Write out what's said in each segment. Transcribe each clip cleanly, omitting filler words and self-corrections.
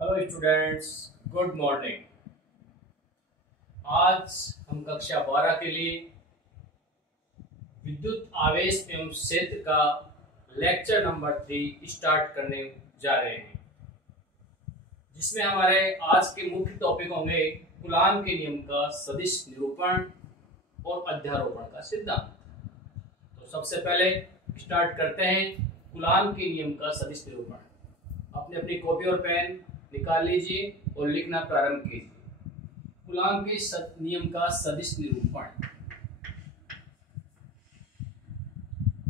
Hello students, good morning. आज हम कक्षा 12 के लिए विद्युत आवेश एवं क्षेत्र का लेक्चर नंबर 3 स्टार्ट करने जा रहे हैं, जिसमें हमारे आज के मुख्य टॉपिक होंगे कूलाम के नियम का सदिश निरूपण और अध्यारोपण का सिद्धांत। तो सबसे पहले स्टार्ट करते हैं कूलाम के नियम का सदिश निरूपण। अपनी अपनी कॉपी और पेन निकाल लीजिए और लिखना प्रारंभ कीजिए। कूलाम के नियम का सदिश निरूपण।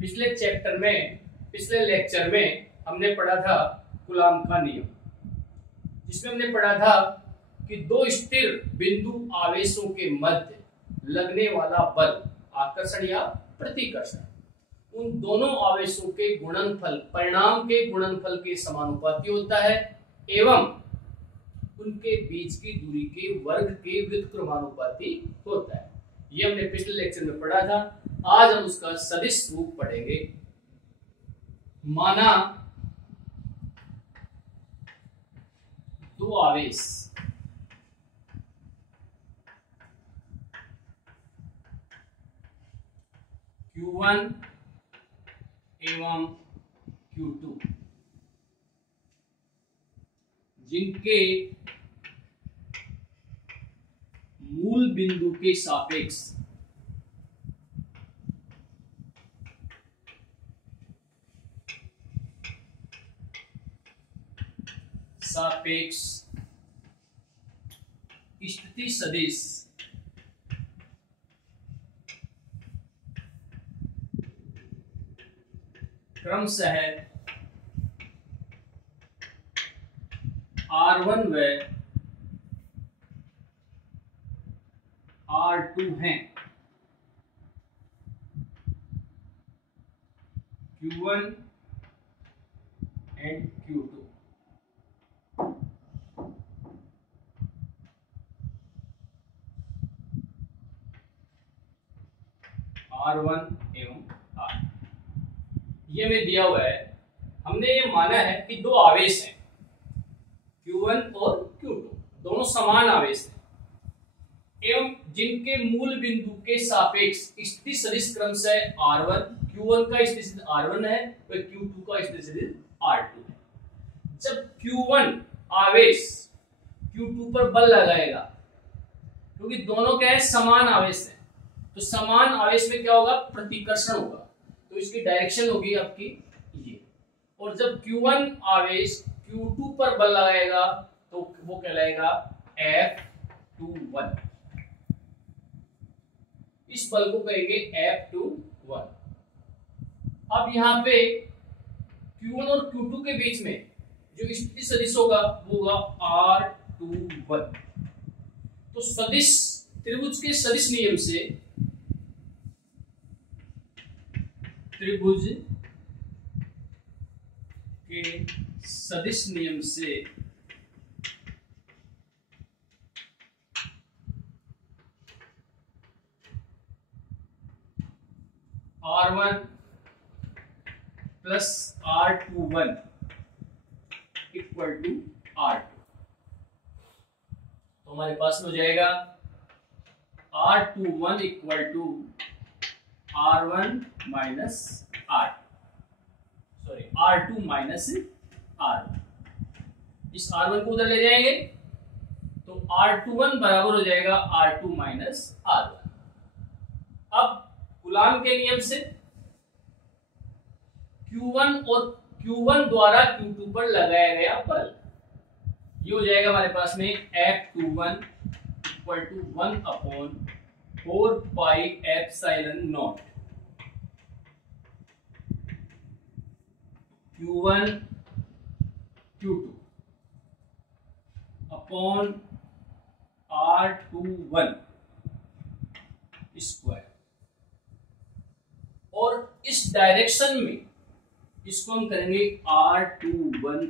पिछले लेक्चर में हमने पढ़ा था कूलाम का नियम, जिसमें हमने पढ़ा था कि दो स्थिर बिंदु आवेशों के मध्य लगने वाला बल, आकर्षण या प्रतिकर्षण, उन दोनों आवेशों के गुणनफल, परिणाम के गुणनफल के समानुपाती होता है एवं उनके बीच की दूरी के वर्ग के व्युत्क्रमानुपाती होता है। ये हमने पिछले लेक्चर में पढ़ा था। आज हम उसका सदिश रूप पढ़ेंगे। माना दो आवेश Q1 एवं Q2 जिनके मूल बिंदु के सापेक्ष स्थिति सदिश क्रमशः R1 व R2 हैं। Q1 and Q2। R1 एवं R। ये हमें दिया हुआ है। हमने ये माना है कि दो आवेश हैं Q1 और Q2, दोनों समान आवेश हैं एवं जिनके मूल बिंदु के सापेक्ष स्थिति सदिश क्रमशः R1, Q1 का स्थिति सदिश R1 है और Q2 का स्थिति सदिश R2 है। जब Q1 आवेश Q2 पर बल लगाएगा, क्योंकि दोनों क्या है, समान आवेश है, तो समान आवेश में क्या होगा, प्रतिकर्षण होगा, तो इसकी डायरेक्शन होगी आपकी ये। और जब Q1 आवेश Q2 पर बल लगाएगा तो वो कहलाएगा F21। इस बल को कहेंगे F21। अब यहाँ पे Q1 और Q2 के बीच में जो स्थिति सदिश होगा वो होगा R21। तो सदिश त्रिभुज के सदिश नियम से, त्रिभुज के सदिश नियम से R1 plus R21 equal to R2। तो हमारे पास हो जाएगा R21 equal to R1 minus R2, sorry R2 minus R1। इस R1 को उधर ले जाएंगे तो R21 बराबर हो जाएगा R2 माइनस R1। अब कूलाम के नियम से Q1 द्वारा Q2 पर लगाया गया बल, ये हो जाएगा हमारे पास में F21 equal to 1/4 pi epsilon naught Q1 Q2 upon R21 square. और इस डायरेक्शन में इसको हम करेंगे R21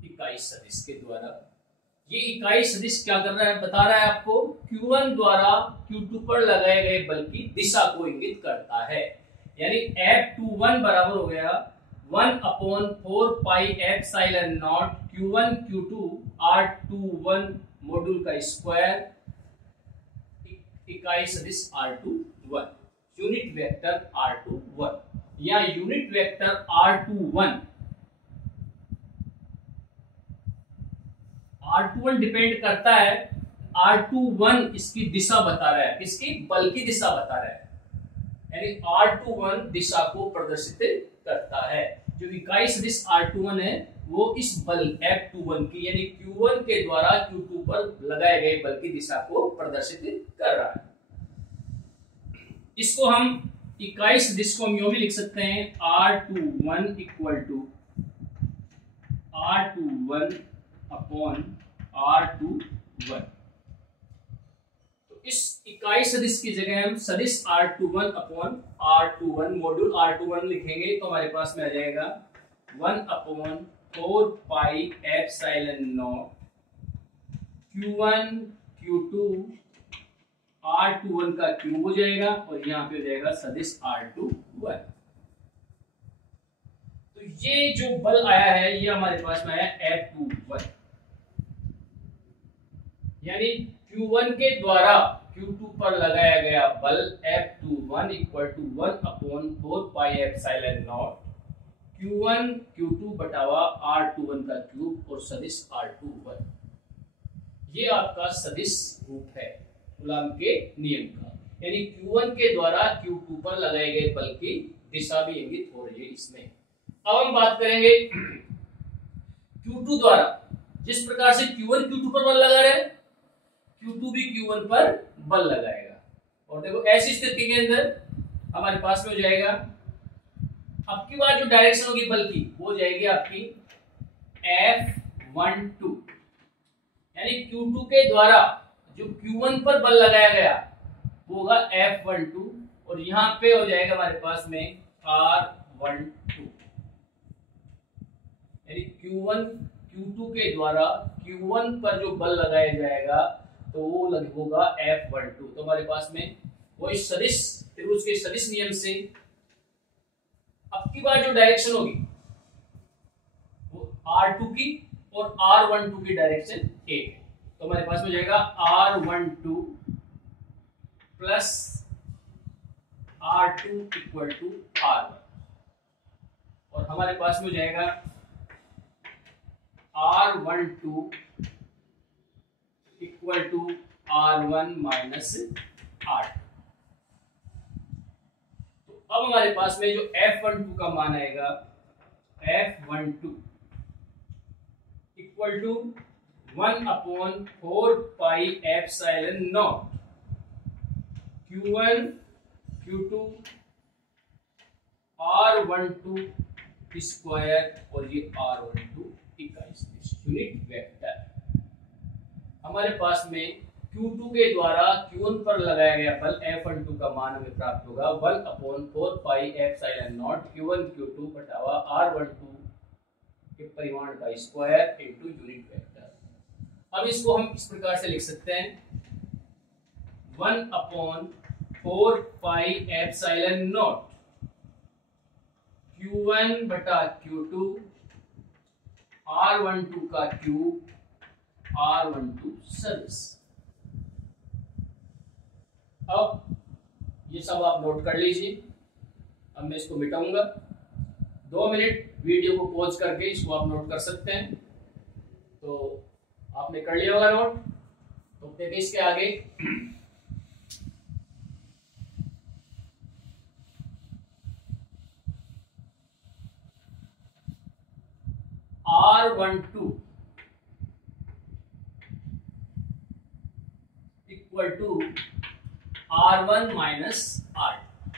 इकाई सदिश के द्वारा। ये इकाई सदिश क्या कर रहा है, बता रहा है आपको Q1 द्वारा Q2 पर लगाए गए बल की दिशा को इंगित करता है। यानी F21 बराबर हो गया 1/4 pi epsilon naught Q1 Q2 R21 module का स्क्वायर इकाई सदिश R21 यूनिट वेक्टर R21 या यूनिट वेक्टर R21 डिपेंड करता है। R21 इसकी दिशा बता रहा है, किसकी? बल की दिशा बता रहा है, यानी R21 दिशा को प्रदर्शित करता है। जो इकाई सदिश R21 है वो इस बल F21 की यानी Q1 के द्वारा Q2 पर लगाए गए बल की दिशा को प्रदर्शित कर रहा है। इसको हम इकाई सदिश को हम यूं भी लिख सकते हैं R21 equal to R21 upon R21। तो इस इकाई सदिश की जगह हम सदिश R21 upon R21 module R21 लिखेंगे तो हमारे पास में आ जाएगा 1/4 pi epsilon naught Q1 Q2 R21 का क्यूब हो जाएगा और यहाँ पे हो जाएगा सदिश R21। तो ये जो बल आया है ये हमारे पास में आया F21, यानी Q1 के द्वारा Q2 पर लगाया गया बल F21 equal to 1/4 pi epsilon naught Q1 Q2 बटावा R21 का क्यूब और सदिश R21। ये आपका सदिश रूप है कूलॉम के नियम का, यानी Q1 के द्वारा Q2 पर लगाए गए बल की दिशा भी इंगित हो रही है इसमें। अब हम बात करेंगे Q2 द्वारा, जिस प्रकार से Q1 Q2 पर बल लगा रहे हैं Q2 भी Q1 पर बल लगाएगा। और देखो ऐसी स्थिति के अंदर हमारे पास में हो जाएगा, अब की बार जो डायरेक्शन होगी बल की वो हो जाएगी आपकी F12, यानी Q2 के द्वारा जो Q1 पर बल लगाया गया वो होगा F12 और यहाँ पे हो जाएगा हमारे पास में R12, यानी Q2 के द्वारा Q1 पर जो बल लगाया जाएगा तो वो होगा F12। तो हमारे पास में वही सदिश त्रिभुज के सदिश नियम से अब की बार जो डायरेक्शन होगी वो R2 की और R12 की डायरेक्शन एक है। तो हमारे पास में जाएगा R12 plus R2 equal to R1 और हमारे पास में जाएगा R12 equal to R1 minus R2। तो अब हमारे पास में जो F12 का मान आएगा F12 equal to 1/4 pi epsilon naught Q1 Q2 R12 square और ये R12 इकाई सदिश यूनिट वेक्टर। हमारे पास में Q2 के द्वारा Q1 पर लगाया गया बल F12 का मान हमें प्राप्त होगा 1/4 pi epsilon naught Q1 Q2 बटावा R12 के परिमाण का स्क्वायर इनटू यूनिट वेक्टर। अब इसको हम इस प्रकार से लिख सकते हैं 1/4 पाई एप्सिलॉन नॉट Q1 बटा Q2 R12 का क्यूब R12 सदिश। अब ये सब आप नोट कर लीजिए। अब मैं इसको मिटाऊंगा, 2 मिनट वीडियो को पॉज करके इसको आप नोट कर सकते हैं। तो आपने कर लिया होगा नोट, तो देखिए इसके आगे R12 equal to R1 minus R2।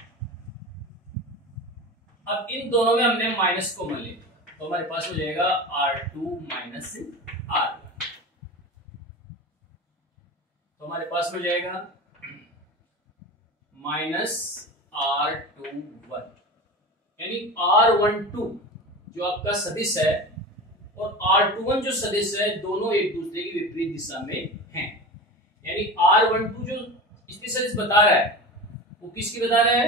अब इन दोनों में हमने माइनस कॉमन ले लिया तो हमारे पास हो जाएगा R2 माइनस R1। तो हमारे पास में जाएगा माइनस R21, यानी R12 जो आपका सदिश है और R21 जो सदिश है दोनों एक दूसरे की विपरीत दिशा में हैं। यानी R12 जो इसकी सदिश बता रहा है वो किसकी बता रहा है?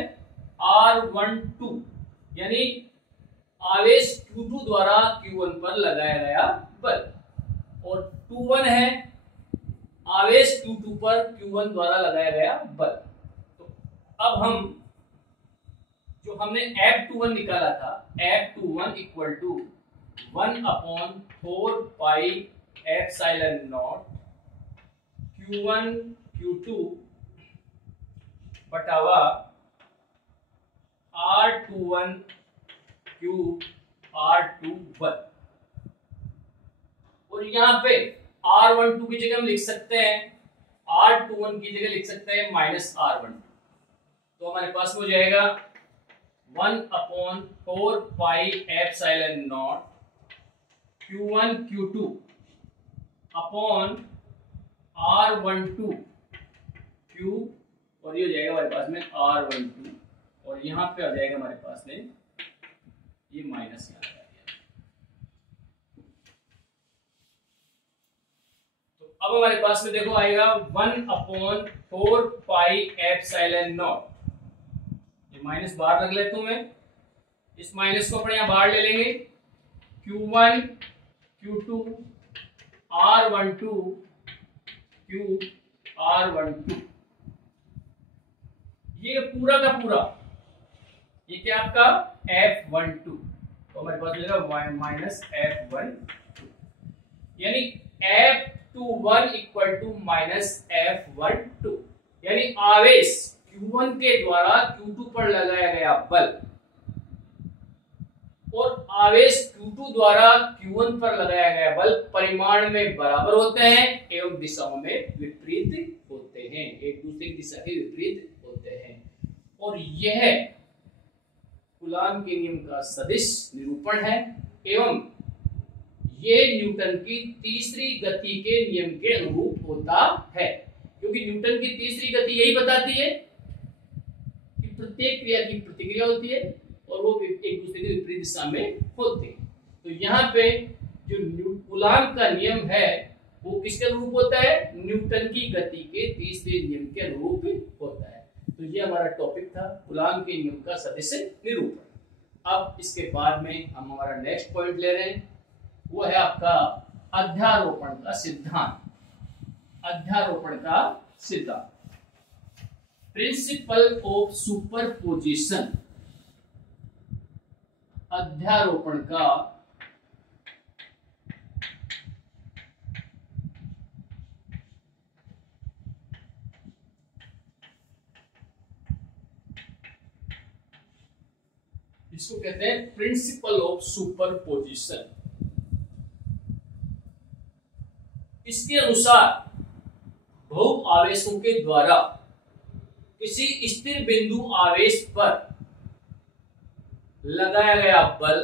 R12, यानी आवेश Q2 द्वारा Q1 पर लगाया गया बल, और 2-1 है आवेश Q2 पर Q1 द्वारा लगाया गया बल। तो अब हम जो हमने F21 निकाला था, F21 equal to 1/4 pi epsilon naught Q1 Q2 बटावा R21 Q R21, और यहाँ पे R12 की जगह हम लिख सकते हैं, R21 की जगह लिख सकते हैं -R12। तो हमारे पास हो जाएगा 1/4 pi epsilon naught Q1 Q2 upon R12 Q, और ये हो जाएगा हमारे पास में R12, और यहाँ पे आ जाएगा हमारे पास में ये माइनस यहाँ आ गया। तो अब हमारे पास में देखो आएगा 1/4 पाई एप्सिलॉन नॉट, ये माइनस बाहर रख लेता हूं मैं, इस माइनस को अपने यहां बाहर ले लेंगे, Q1 Q2 R12 Q R12, ये पूरा का पूरा, ये क्या आपका F12, तो हमारे पास मिलेगा -F12, यानी F21 इक्वल टू -F12, यानी आवेश Q1 के द्वारा Q2 पर लगाया गया बल और आवेश Q2 द्वारा Q1 पर लगाया गया बल परिमाण में बराबर होते हैं एवं दिशाओं में विपरीत होते हैं, एक दूसरे की दिशा के विपरीत होते हैं, और यह कूलॉम के नियम का सदिश निरूपण है एवं ये न्यूटन की तीसरी गति के नियम के अनुरूप होता है, क्योंकि न्यूटन की तीसरी गति यही बताती है कि प्रत्येक क्रिया की प्रतिक्रिया होती है और वो एक दूसरे के विपरीत दिशा में होते हैं। तो यहाँ पे जो कूलॉम का नियम है वो किसके अनुरूप होता है, न्यूटन की गति के तीसरे नियम के अनुरूप होता है। तो ये हमारा टॉपिक था कूलॉम के नियम का सदिश निरूपण। अब इसके बाद में हम हमारा नेक्स्ट पॉइंट ले रहे हैं, वो है आपका अध्यारोपण का सिद्धांत। अध्यारोपण का सिद्धांत, प्रिंसिपल ऑफ सुपरपोजिशन। अध्यारोपण का इसको कहते हैं प्रिंसिपल ऑफ सुपरपोजिशन। इसके अनुसार बहु आवेशों के द्वारा किसी स्थिर बिंदु आवेश पर लगाया गया बल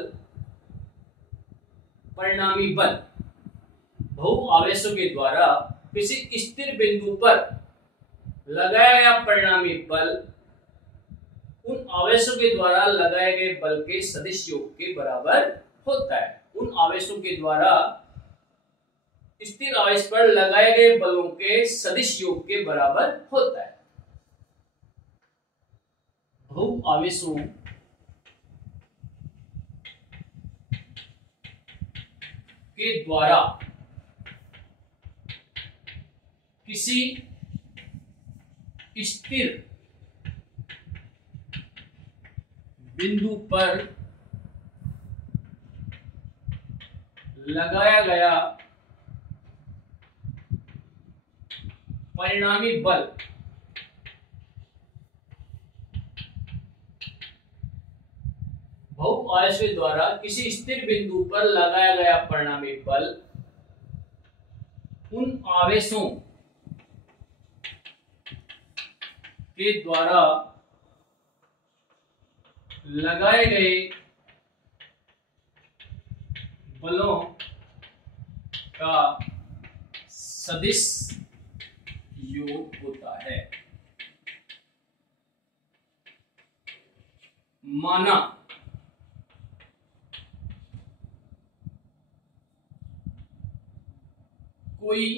परिणामी बल, बहु आवेशों के द्वारा किसी स्थिर बिंदु पर लगाया गया परिणामी बल उन आवेशों के द्वारा लगाए गए बल के सदिश योग के बराबर होता है। उन आवेशों के द्वारा स्थिर आवेश पर लगाए गए बलों के सदिश योग के बराबर होता है। बहु आवेशों के द्वारा किसी स्थिर बिंदु पर लगाया गया परिणामी बल बहु आवेश के द्वारा किसी स्थिर बिंदु पर लगाया गया परिणामी बल उन आवेशों के द्वारा लगाए गए बलों का सदिश योग होता है। माना कोई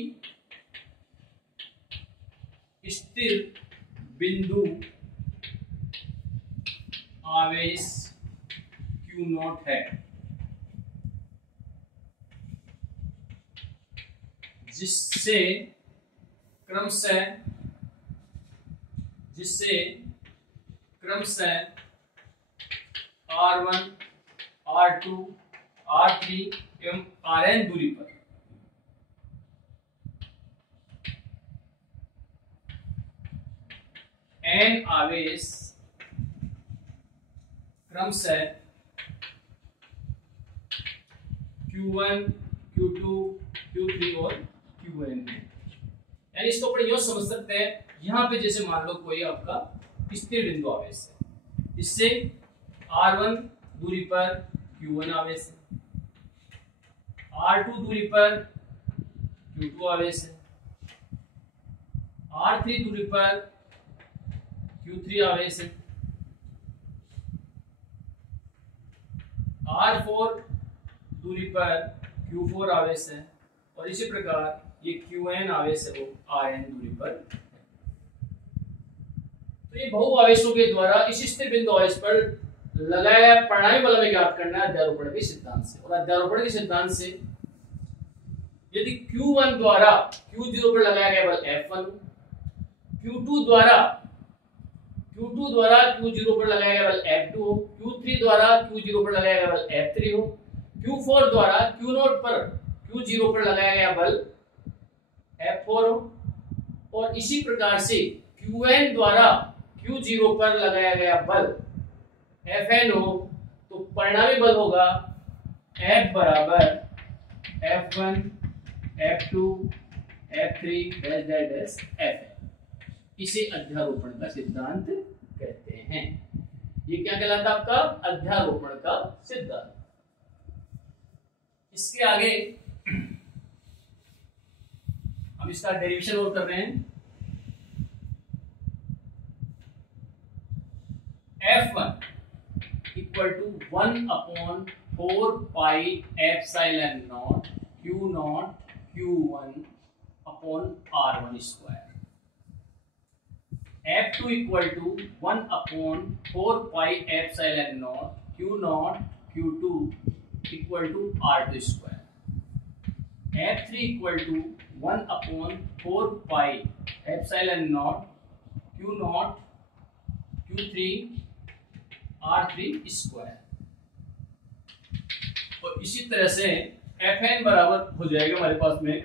स्थिर बिंदु आवेश क्यू नॉट है, जिससे क्रमशः R1, R2, R3 एवं Rn दूरी पर n आवेश क्रमशः Q1, Q2, Q3 और Qn है। यानी इसको अपन यूं समझ सकते हैं, यहाँ पे जैसे मान लो कोई आपका स्थिर बिंदु आवेश है, इससे R1 दूरी पर Q1 आवेश है, R2 दूरी पर Q2 आवेश है, R3 दूरी पर Q3 आवेश है, R4 दूरी पर Q4 आवेश है, और इसी प्रकार ये Qn आवेश है वो Rn दूरी पर। तो ये बहु आवेशों के द्वारा इस स्थिर बिंदु आवेश पर लगाया गया परिणामी बल हमें ज्ञात करना है अध्यारोपण के सिद्धांत से। और अध्यारोपण के सिद्धांत से यदि Q1 द्वारा Q0 पर लगाया गया बल F1, Q2 द्वारा Q0 पर लगाया गया बल F2 हो, Q3 द्वारा Q0 पर लगाया गया बल F3 हो, Q4 द्वारा Q0 पर Q0 पर लगाया गया बल F4 हो, और इसी प्रकार से Qn द्वारा Q0 पर लगाया गया बल Fn हो, तो परिणामी बल होगा F बराबर F1, F2, F3 Fn। इसे अध्यारोपण का सिद्धांत कहते हैं। ये क्या कहलाता है आपका? अध्यारोपण का सिद्धांत। इसके आगे हम इसका डेरिवेशन और कर रहे हैं। F1 equal to 1/4 pi epsilon naught Q naught Q1 upon R1 square. F2 equal to 1/4 pi epsilon naught Q naught Q2 equal to R2 square. F3 equal to 1/4 pi epsilon naught Q naught Q3 R3 square. और इसी तरह से Fn बराबर हो जाएगा हमारे पास में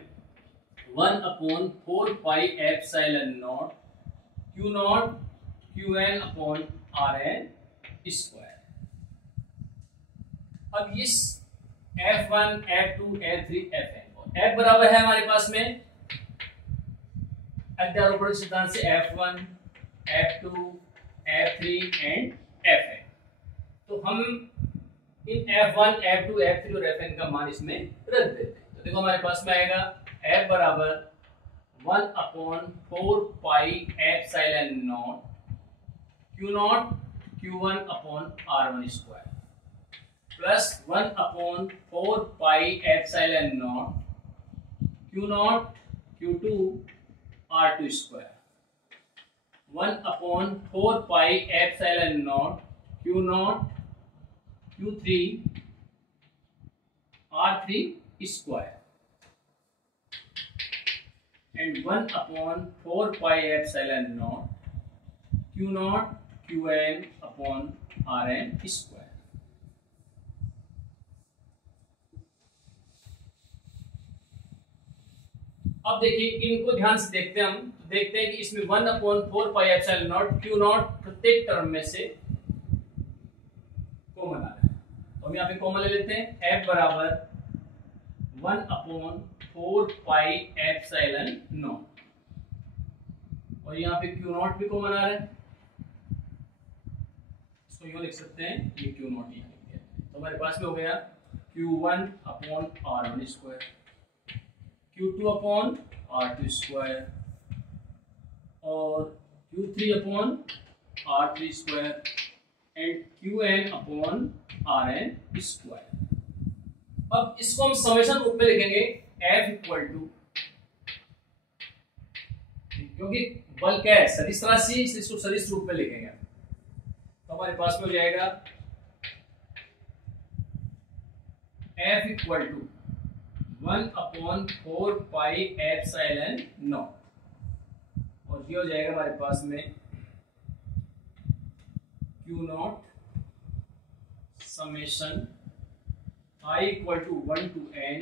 1/4 pi epsilon naught Q not Qn upon Rn square. अब इस F1, F2, F3, Fn F बराबर है हमारे पास में अध्यारोपण सिद्धांत से F1, F2, F3 and Fn। तो हम इन F1, F2, F3 और Fn का मान इसमें रख देते हैं। तो देखो हमारे पास में आएगा F बराबर 1/4 pi epsilon naught Q naught Q1 upon R1 square plus 1/4 pi epsilon naught Q naught Q2 R2 square 1/4 pi epsilon naught Q naught Q3 R3 square and 1/4 pi epsilon naught Q naught Qn upon Rn square। अब देखिए इनको ध्यान से देखते हैं, हम देखते हैं कि इसमें 1/4 pi epsilon naught Q naught प्रत्येक टर्म में से कॉमन आ रहा है, तो हम यहाँ पे कॉमन ले लेते हैं। F बराबर 1/4 पाई एप्सिलॉन नॉट और यहाँ पे Q नॉट भी कॉमन आ रहा है, इसको यूं लिख सकते हैं, ये Q नॉट यहाँ लिख दिया। तो हमारे पास में हो गया Q1 upon R1 square, Q2 upon R2 square और Q3 upon R3 square and Qn upon Rn square. अब इसको हम समेशन रूप में लिखेंगे F इक्वल टू, क्योंकि बल क्या है सदिश राशि, इसको सदिश रूप में लिखेंगे। तो हमारे पास में हो जाएगा F equal to 1/4 pi epsilon naught, और ये हो जाएगा हमारे पास में Q naught summation I equal to 1 to n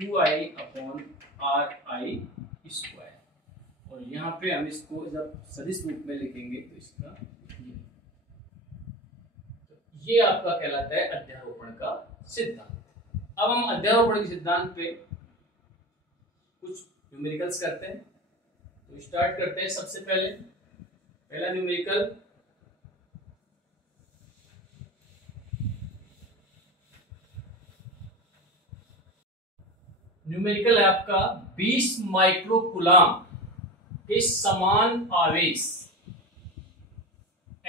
QI/RI square. और यहाँ पे हम इसको जब सदिश रूप में लिखेंगे तो इसका ये आपका कहलाता है अध्यारोपण का सिद्धांत। अब हम अध्यारोपण के सिद्धांत पे कुछ न्यूमेरिकल्स करते हैं। तो स्टार्ट करते हैं। सबसे पहले पहला न्यूमेरिकल है आपका 20 माइक्रोकूलाम के समान आवेश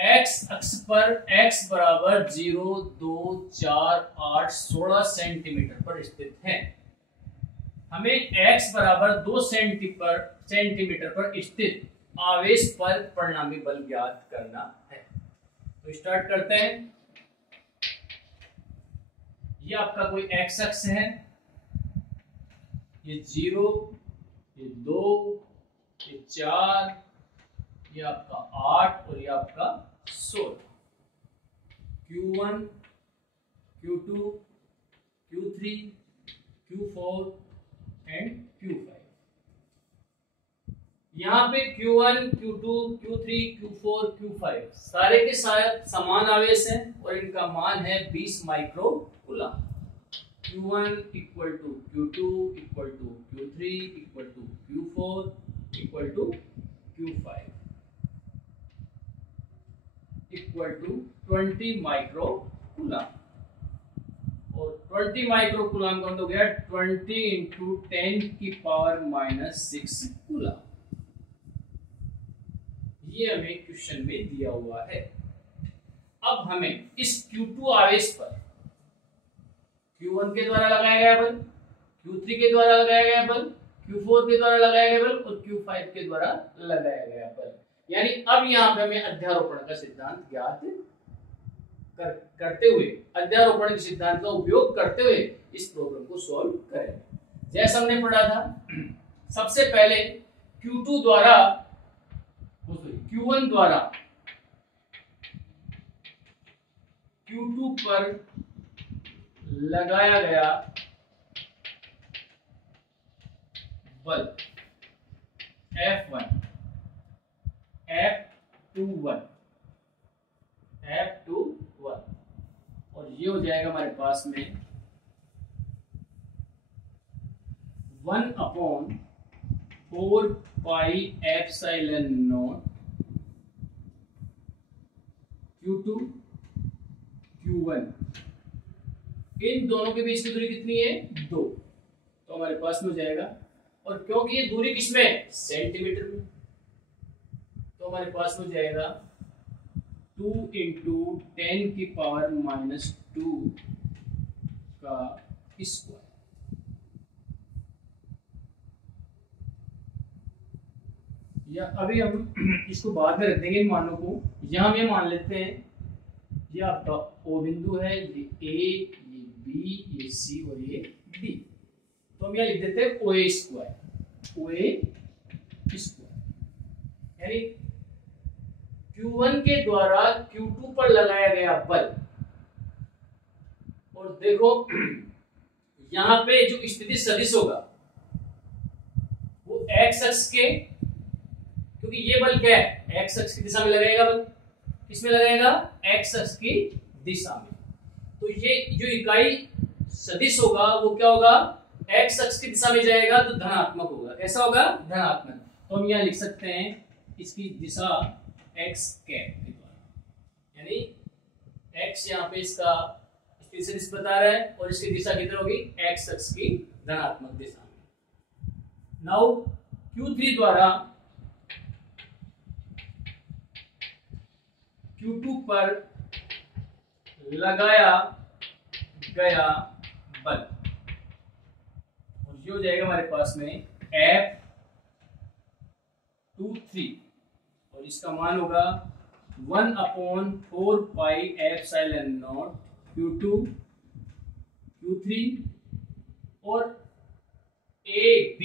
x अक्ष पर x बराबर 0, 2, 4, 8, 16 सेंटीमीटर पर स्थित है। हमें x बराबर 2 सेंटीमीटर पर स्थित आवेश पर परिणामी बल ज्ञात करना है। तो स्टार्ट करते हैं। ये आपका कोई x अक्ष है, ये 0, ये 2, ये 4, ये आपका 8 और ये आपका 16। Q1, Q2, Q3, Q4 and Q5। यहाँ पे Q1, Q2, Q3, Q4, Q5 सारे के सारे समान आवेश हैं और इनका मान है 20 microcoulomb. Q1 equal to Q2 equal to Q3 equal to Q4 equal to Q5 equal to 20 microcoulomb. और 20 माइक्रोकूलम का मतलब हो गया 20 इंटू 10⁻⁻6 कूलम। ये हमें क्वेश्चन में दिया हुआ है। अब हमें इस Q2 आवेश पर Q1 के द्वारा लगाया गया बल, Q3 के द्वारा लगाया गया बल, Q4 के द्वारा लगाया गया बल और Q5 के द्वारा लगाया गया बल। यानी अब यहाँ पे हमें अध्यारोपण का सिद्धांत ज्ञात करते हुए, अध्यारोपण के सिद्धांत का उपयोग करते हुए इस प्रॉब्लम को सॉल्व करेंगे। जैसा हमने पढ़ा था, सबसे पहले Q1 द्वारा Q2 पर लगाया गया बल F1, F21 और ये हो जाएगा हमारे पास में 1/4 pi epsilon not Q2 Q1। इन दोनों के बीच की दूरी कितनी है? 2। तो हमारे पास में हो जाएगा, और क्योंकि ये दूरी किसमें? सेंटीमीटर में, तो हमारे पास में हो जाएगा 2 इंटू 10⁻⁻2 का स्क्वायर। या अभी हम इसको बाद में रख देंगे इन मानों को। यहां हम ये मान लेते हैं, ये आपका O बिंदु है, ये A, ये B, ये C और ये D। तो हम यहाँ लिख देते हैं OA स्क्वायर, यानी Q1 के द्वारा Q2 पर लगाया गया बल। और देखो यहां पे जो स्थिति सदिश होगा वो x अक्ष के, क्योंकि ये बल क्या है? x अक्ष की दिशा में लगाएगा बल। किसमें लगाएगा? x अक्ष की दिशा में। तो ये जो इकाई सदिश होगा वो क्या होगा? x अक्ष की दिशा में जाएगा तो धनात्मक होगा। कैसा होगा? धनात्मक। तो हम यहाँ लिख सकते हैं इसकी दिशा x कैप के द्वारा, यानी x यहाँ पे इसका सदिश बता रहा है और इसकी दिशा किधर होगी? x अक्ष की धनात्मक दिशा में। नाउ Q3 द्वारा Q2 पर लगाया गया बल, और ये हो जाएगा हमारे पास में F23 और इसका मान होगा 1/4 pi epsilon not Q2 Q3 और AB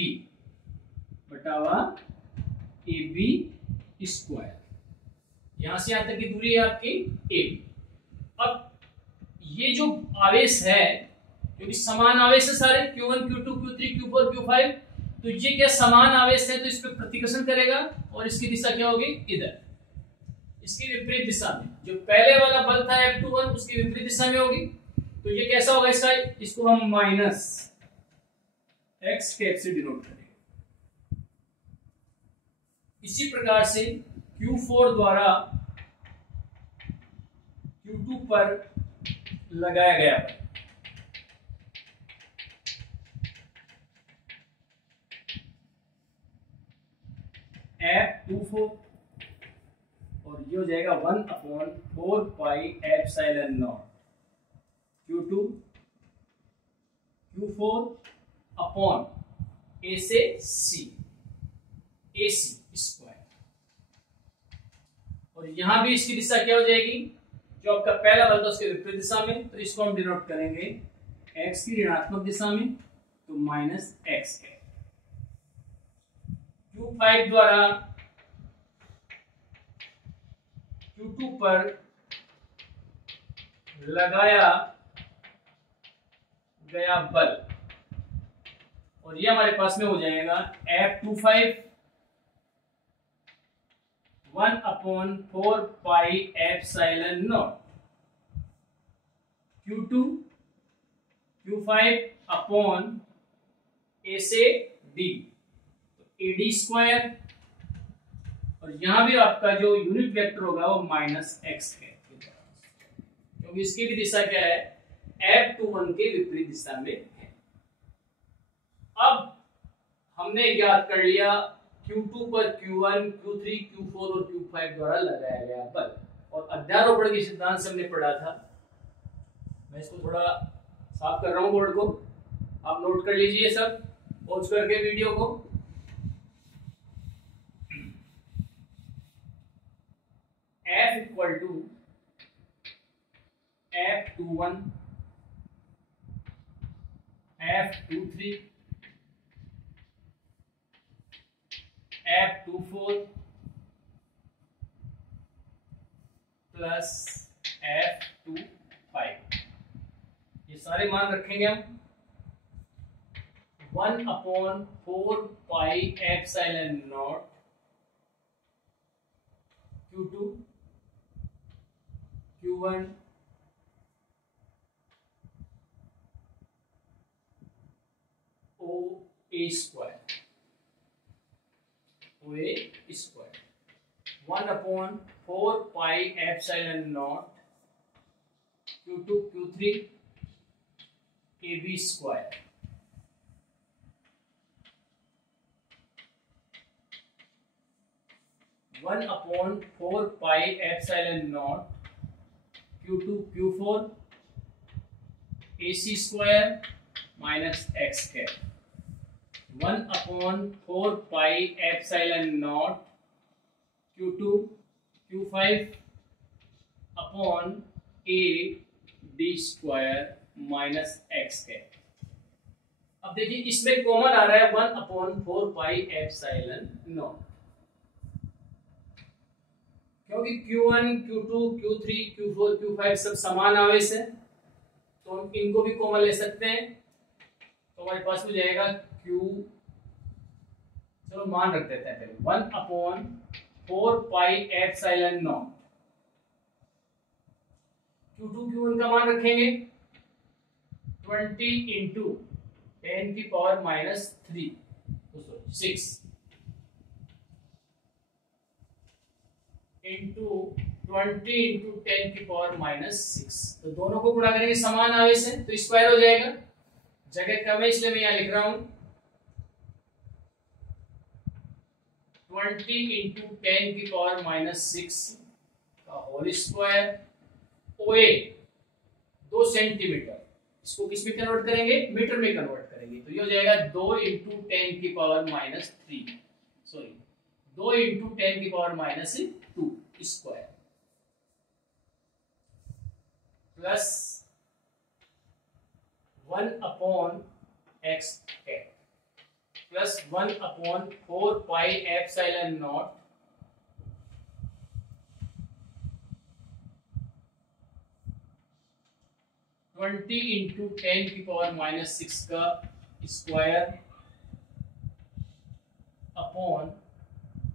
बटा हुआ AB स्क्वायर, यहां से यहां तक की दूरी है आपकी AB। अब ये जो आवेश है, क्योंकि समान आवेश है सारे Q1 Q2 Q3 Q4 Q5, तो ये क्या समान आवेश है, तो इस पे प्रतिकर्षण करेगा और इसकी दिशा क्या होगी, इधर, इसकी विपरीत दिशा में। जो पहले वाला बल था F21 उसकी विपरीत दिशा में होगी, तो ये कैसा होगा इसका, इसको हम माइनस एक्स कैप से डिनोट करेंगे। इसी प्रकार से Q4 द्वारा Q2 पर लगाया गया बल, F24, और ये हो जाएगा 1/4 pi epsilon not Q2 Q4 upon A से C AC स्क्वायर। और यहां भी इसकी दिशा क्या हो जाएगी, जो आपका पहला बल था उसके विपरीत दिशा में, तो इसको हम डिनोट करेंगे x की ऋणात्मक दिशा में, तो माइनस एक्स है। Q5 द्वारा Q2 पर लगाया गया बल, और ये हमारे पास में हो जाएगा F25 1/4 pi epsilon not Q2 Q5 upon A से D, AD स्क्वायर, और यहां भी आपका जो यूनिट वेक्टर होगा वो माइनस एक्स है, क्योंकि इसकी भी दिशा क्या है, F21 के विपरीत दिशा में है। अब हमने ज्ञात कर लिया Q2 पर Q1 Q3 Q4 और Q5 द्वारा लगाया गया बल, और अध्यारोपण के सिद्धांत से हमने पढ़ा था। मैं इसको थोड़ा साफ कर रहा हूं बोर्ड को, आप नोट कर लीजिए सब, पॉज करके वीडियो को। F equal to F21 F23 F24 plus F25, ये सारे मान रखेंगे हम। 1/4 pi epsilon not Q2 Q1 OA square 1/4 pi epsilon not Q2 Q3 AB square, 1/4 pi epsilon not Q2 Q4 AC square minus x cap, 1/4 pi epsilon not Q2 Q5 upon A D square minus x cap. अब देखिए इसमें common आ रहा है 1/4 pi epsilon not, क्योंकि Q1 Q2 Q3 Q4 Q5 सब समान आवेश है, तो हम इनको भी कॉमन ले सकते हैं। तो हमारे पास हो जाएगा Q, चलो मान रख देते हैं पहले, 1/4 pi epsilon not Q2 Q1 का मान रखेंगे 20 इंटू 10 की पावर माइनस 6 इंटू 20 इंटू 10 की पावर माइनस 6, तो दोनों को गुणा करेंगे, समान आवेश है तो स्क्वायर हो जाएगा, जगह कम है इसलिए मैं यहां लिख रहा हूं 20 इंटू 10 की पावर माइनस 6 का होल स्क्वायर। OA 2 सेंटीमीटर, इसको किस में कन्वर्ट करेंगे, मीटर में कन्वर्ट करेंगे, तो ये हो जाएगा 2 इंटू 10 की पावर माइनस 3, सॉरी 2 इंटू 10 की power minus 2 square plus 1/x plus 1/4 pi epsilon not twenty into 10⁻⁻6 का square upon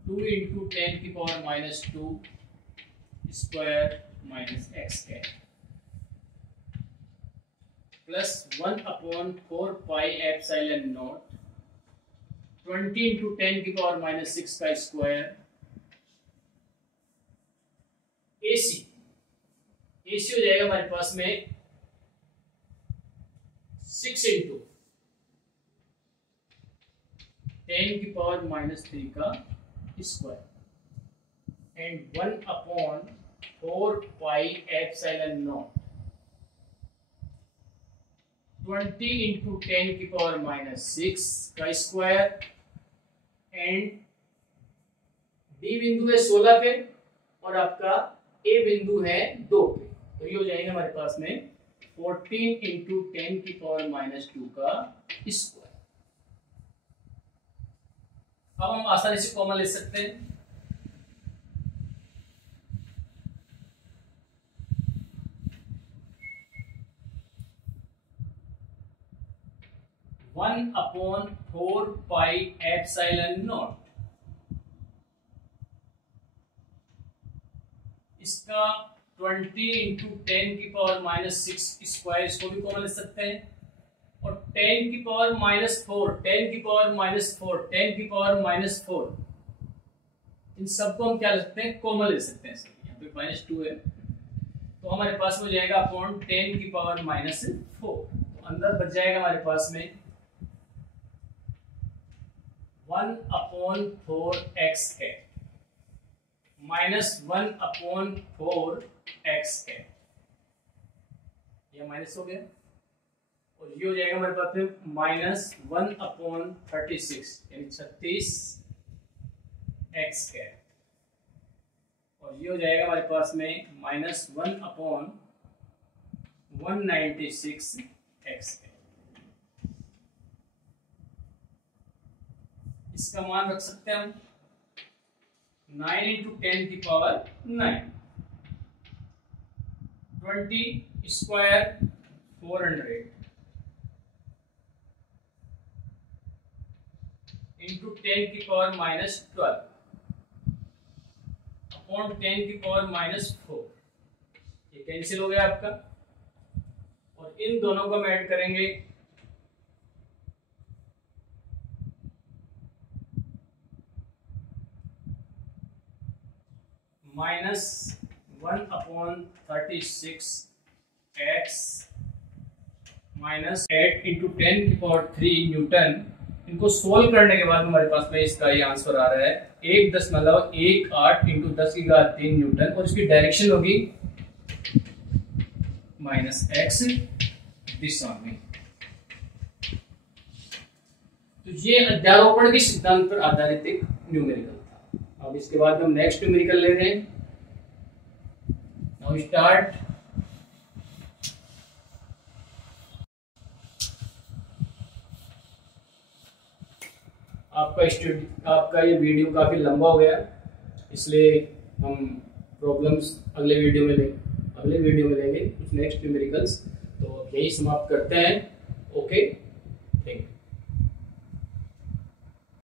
2 into 10⁻⁻2 square minus x cap plus 1/4 pi epsilon not 20 into 10⁻⁻6 का स्क्वायर एसी हो जाएगा हमारे पास में 6 इंटू 10⁻³ का square and 1/4 pi epsilon not 20 into 10⁻⁻6 का square and D बिंदु है 16 पे और आपका ए बिंदु है 2 पे, तो ये हो जाएगा हमारे पास में 14 इंटू 10⁻⁻2 का स्क्वायर। अब हम आसानी से कॉमन ले सकते हैं। One upon 4 pi epsilon not, इसका 20 इंटू 10⁻⁻6 स्क्वायर, इसको भी कॉमन ले सकते हैं और 10⁻⁻4 इन सबको हम क्या ले सकते हैं, कॉमन ले सकते हैं। यहाँ पे -2 है तो हमारे पास हो जाएगा अपॉन 10⁻⁻4, तो अंदर बच जाएगा हमारे पास में 1/4x है -1/4x है, यह माइनस हो गया और ये हो जाएगा हमारे पास में -1/36 यानी 36x है और ये हो जाएगा हमारे पास में -1/196x है। इसका मान रख सकते हैं हम 9 इंटू 10⁹, 20 स्क्वायर 400 इंटू 10⁻12 अपॉन 10⁻4, ये कैंसिल हो गया आपका और इन दोनों को हम ऐड करेंगे -1/36x माइनस 8 इंटू 10⁻³ न्यूटन। इनको सोल्व करने के बाद हमारे पास में इसका ये आंसर आ रहा है 1.18 इंटू 10⁻³ न्यूटन और इसकी डायरेक्शन होगी -x दिशा में। तो ये अध्यारोपण के सिद्धांत पर आधारित एक न्यूमेरिकल था। अब इसके बाद हम नेक्स्ट न्यूमेरिकल ले रहे हैं। Now start. आपका ये वीडियो काफी लंबा हो गया, इसलिए हम प्रॉब्लम्स अगले वीडियो में लेंगे कुछ नेक्स्ट न्यूमेरिकल्स। तो यही समाप्त करते हैं। Okay, thank you.